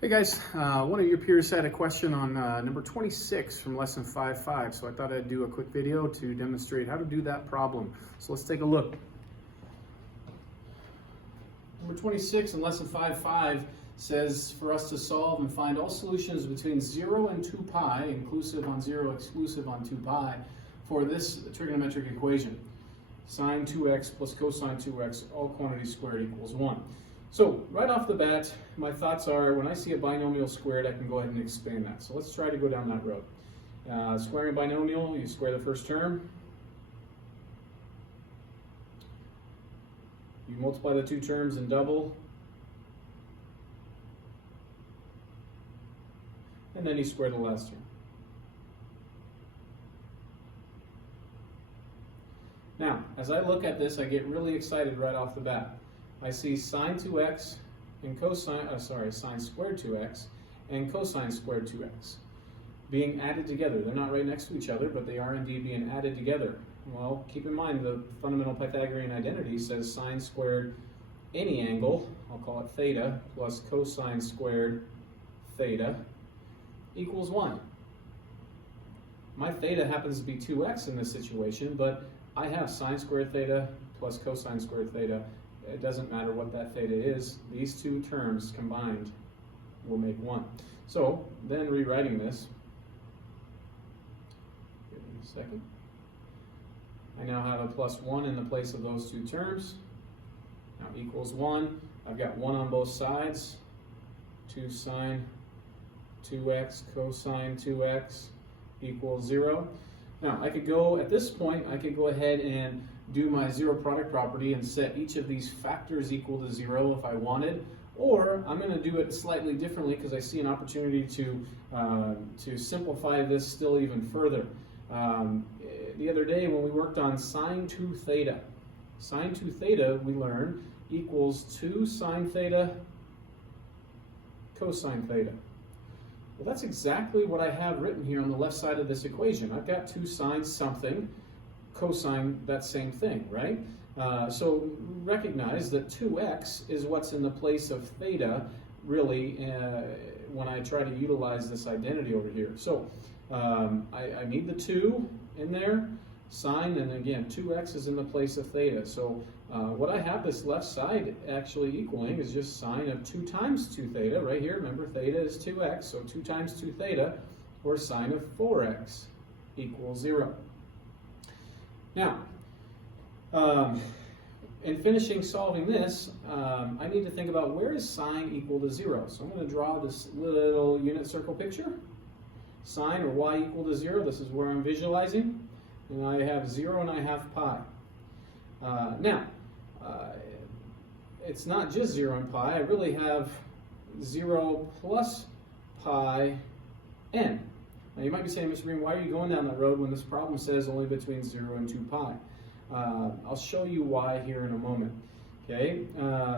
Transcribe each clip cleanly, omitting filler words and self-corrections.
Hey guys, one of your peers had a question on number 26 from lesson 5.5, so I thought I'd do a quick video to demonstrate how to do that problem. So let's take a look. Number 26 in lesson 5.5 says for us to solve and find all solutions between 0 and 2 pi, inclusive on 0, exclusive on 2 pi, for this trigonometric equation. Sine 2x plus cosine 2x, all quantities squared equals 1. So right off the bat, my thoughts are when I see a binomial squared, I can go ahead and expand that. So let's try to go down that road. Squaring a binomial, you square the first term. You multiply the two terms and double. And then you square the last term. Now, as I look at this, I get really excited right off the bat. I see sine 2x and sine squared 2x and cosine squared 2x being added together. They're not right next to each other, but they are indeed being added together. Well, keep in mind the fundamental Pythagorean identity says sine squared any angle, I'll call it theta, plus cosine squared theta equals 1. My theta happens to be 2x in this situation, but I have sine squared theta plus cosine squared theta. It doesn't matter what that theta is. These two terms combined will make 1. So then rewriting this, give me a second. I now have a plus 1 in the place of those two terms. Now equals 1. I've got 1 on both sides. 2 sine 2x cosine 2x equals 0. Now I could go, at this point, I could go ahead and do my zero product property and set each of these factors equal to 0 if I wanted, or I'm going to do it slightly differently because I see an opportunity to simplify this still even further. The other day when we worked on sine 2 theta, sine 2 theta we learned equals 2 sine theta cosine theta. Well, that's exactly what I have written here on the left side of this equation. I've got 2 sines something, cosine that same thing, right? So recognize that 2x is what's in the place of theta, really, when I try to utilize this identity over here. So I need the 2 in there, sine, and again, 2x is in the place of theta. So what I have this left side actually equaling is just sine of 2 times 2 theta, right here. Remember, theta is 2x, so 2 times 2 theta, or sine of 4x equals 0. Now, in finishing solving this, I need to think about where is sine equal to 0. So I'm going to draw this little unit circle picture. Sine, or y, equal to 0. This is where I'm visualizing. And I have 0 and I have pi. Now, it's not just 0 and pi. I really have 0 plus pi n. Now you might be saying, Mr. Green, why are you going down that road when this problem says only between 0 and 2 pi? I'll show you why here in a moment. Okay,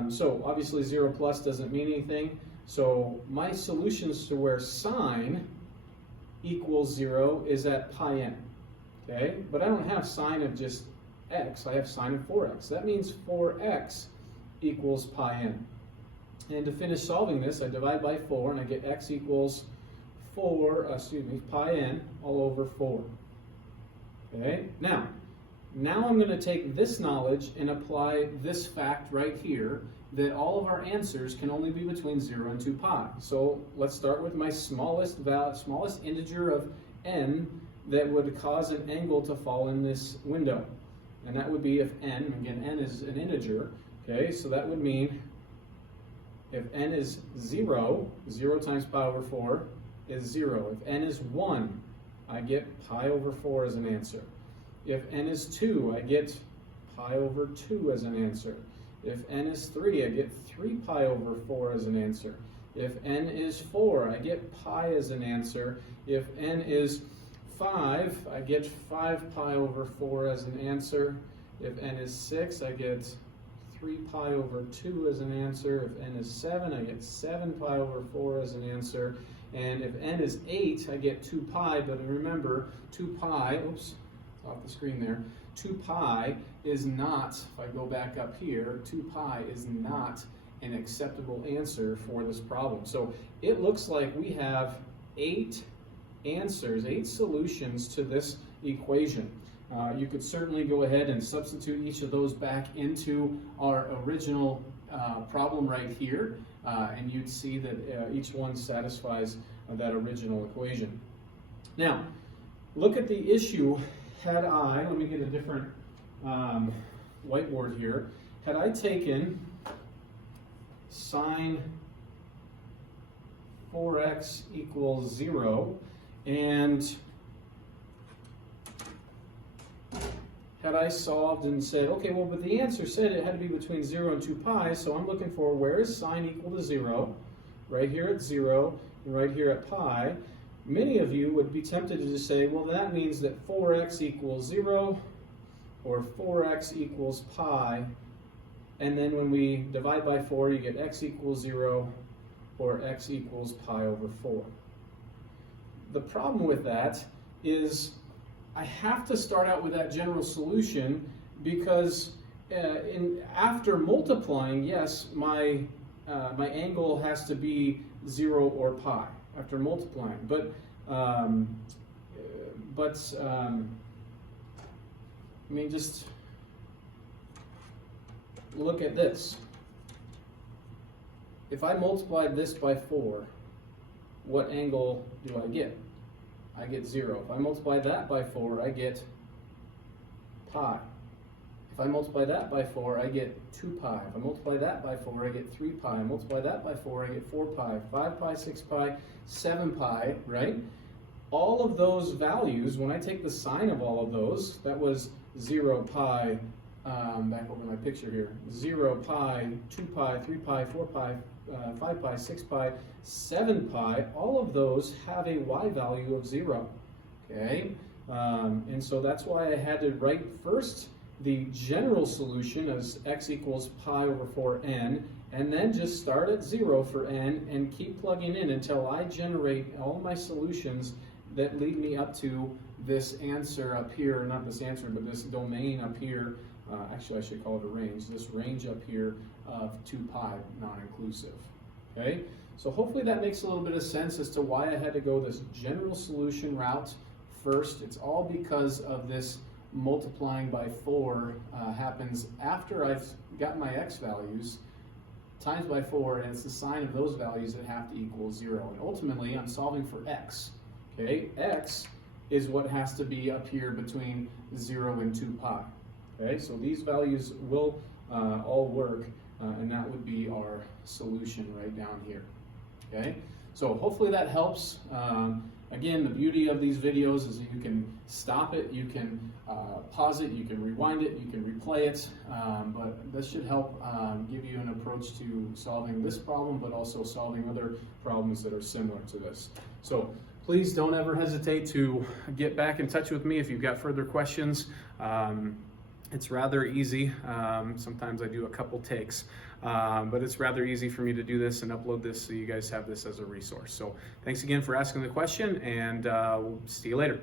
so obviously 0 plus doesn't mean anything. So my solutions to where sine equals 0 is at pi n. Okay, but I don't have sine of just x, I have sine of 4x. That means 4x equals pi n. And to finish solving this, I divide by 4 and I get x equals pi n all over 4. Okay, now I'm going to take this knowledge and apply this fact right here that all of our answers can only be between 0 and 2 pi. So let's start with my smallest integer of n that would cause an angle to fall in this window. And that would be if n, again, n is an integer, okay, so that would mean if n is 0, 0 times pi over 4 is 0. If n is 1, I get pi over 4 as an answer. If n is 2, I get pi over 2 as an answer. If n is 3, I get 3 pi over 4 as an answer. If n is 4, I get pi as an answer. If n is 5, I get 5 pi over 4 as an answer. If n is 6, I get 3 pi over 2 as an answer. If n is 7, I get 7 pi over 4 as an answer. And if n is 8, I get 2 pi, but remember, 2 pi, oops, off the screen there, 2 pi is not, if I go back up here, 2 pi is not an acceptable answer for this problem. So it looks like we have 8 answers, 8 solutions to this equation. You could certainly go ahead and substitute each of those back into our original problem right here, and you'd see that each one satisfies that original equation. Now, look at the issue. Let me get a different whiteboard here. Had I taken sine 4x equals 0, and had I solved and said, okay, well, but the answer said it had to be between 0 and 2 pi, so I'm looking for where is sine equal to 0, right here at 0, and right here at pi. Many of you would be tempted to just say, well, that means that 4x equals 0, or 4x equals pi, and then when we divide by 4, you get x equals 0, or x equals pi over 4. The problem with that is I have to start out with that general solution because after multiplying, yes, my angle has to be 0 or pi after multiplying, but I mean, just look at this. If I multiplied this by 4, what angle do I get? I get 0. If I multiply that by 4, I get pi. If I multiply that by 4, I get 2 pi. If I multiply that by 4, I get 3 pi. I multiply that by 4, I get 4 pi, 5 pi, 6 pi, 7 pi, right? All of those values, when I take the sine of all of those, that was 0 pi, back over my picture here, 0 pi, 2 pi, 3 pi, 4 pi, 5 pi, 6 pi, 7 pi, all of those have a y value of 0, okay? And so that's why I had to write first the general solution as x equals pi over 4n, and then just start at 0 for n and keep plugging in until I generate all my solutions that lead me up to this answer up here, not this answer, but this domain up here. Actually, I should call it a range, this range up here of 2 pi, non-inclusive. Okay, so hopefully that makes a little bit of sense as to why I had to go this general solution route first. It's all because of this multiplying by 4 happens after I've got my x values times by 4, and it's the sign of those values that have to equal 0. And ultimately, I'm solving for x. Okay, x is what has to be up here between 0 and 2 pi. Okay, so these values will all work, and that would be our solution right down here. Okay, so hopefully that helps. Again, the beauty of these videos is that you can stop it, you can pause it, you can rewind it, you can replay it, but this should help give you an approach to solving this problem, but also solving other problems that are similar to this. So please don't ever hesitate to get back in touch with me if you've got further questions. It's rather easy. Sometimes I do a couple takes, but it's rather easy for me to do this and upload this so you guys have this as a resource. So thanks again for asking the question, and we'll see you later.